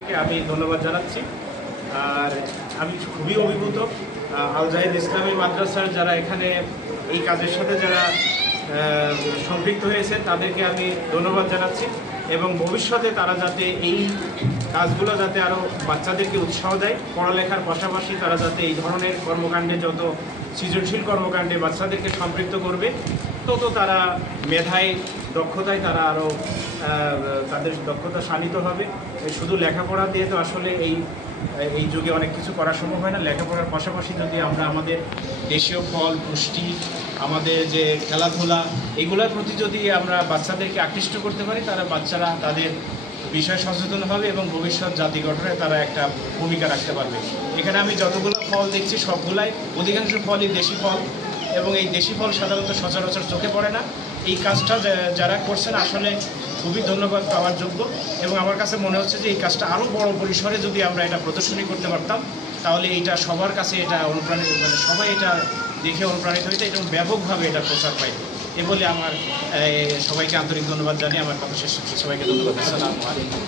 আমি ধন্যবাদ জানাচ্ছি। আর আমি খুবই অভিভূত আল জাহিদ ইসলামী মাদ্রাসার যারা এখানে এই কাজের সাথে যারা সম্পৃক্ত হয়েছে তাদেরকে আমি ধন্যবাদ জানাচ্ছি এবং ভবিষ্যতে তারা যাতে এই কাজগুলো যাতে আরও বাচ্চাদেরকে উৎসাহ দেয়, পড়ালেখার পাশাপাশি তারা যাতে এই ধরনের কর্মকাণ্ডে যত সৃজনশীল কর্মকাণ্ডে বাচ্চাদেরকে সম্পৃক্ত করবে তত তারা মেধায় দক্ষতায় তারা আরও তাদের দক্ষতা শানিত হবে। শুধু লেখাপড়া দিয়ে তো আসলে এই যুগে অনেক কিছু করা সম্ভব হয় না। লেখাপড়ার পাশাপাশি যদি আমরা আমাদের দেশীয় ফল, পুষ্টি, আমাদের যে খেলাধুলা এইগুলোর প্রতি যদি আমরা বাচ্চাদেরকে আকৃষ্ট করতে পারি, বাচ্চারা তাদের বিষয় সচেতন হবে এবং ভবিষ্যৎ জাতি গঠনে তারা একটা ভূমিকা রাখতে পারবে। এখানে আমি যতগুলো ফল দেখছি সবগুলাই অধিকাংশ ফলই দেশি ফল এবং এই দেশি ফল সাধারণত সচরাচর চোখে পড়ে না। এই কাজটা যারা করছেন আসলে খুবই ধন্যবাদ পাওয়ার যোগ্য এবং আমার কাছে মনে হচ্ছে যে এই কাজটা আরও বড় পরিসরে যদি আমরা এটা প্রদর্শনী করতে পারতাম তাহলে এইটা সবার কাছে এটা অনুপ্রাণিত, মানে সবাই এটা দেখে অনুপ্রাণিত হইতে এবং ব্যাপকভাবে এটা প্রচার পাই। এ বলে আমার সবাইকে আন্তরিক ধন্যবাদ জানিয়ে আমার কথা শেষ করছি। সবাইকে ধন্যবাদ। আসসালামু আলাইকুম।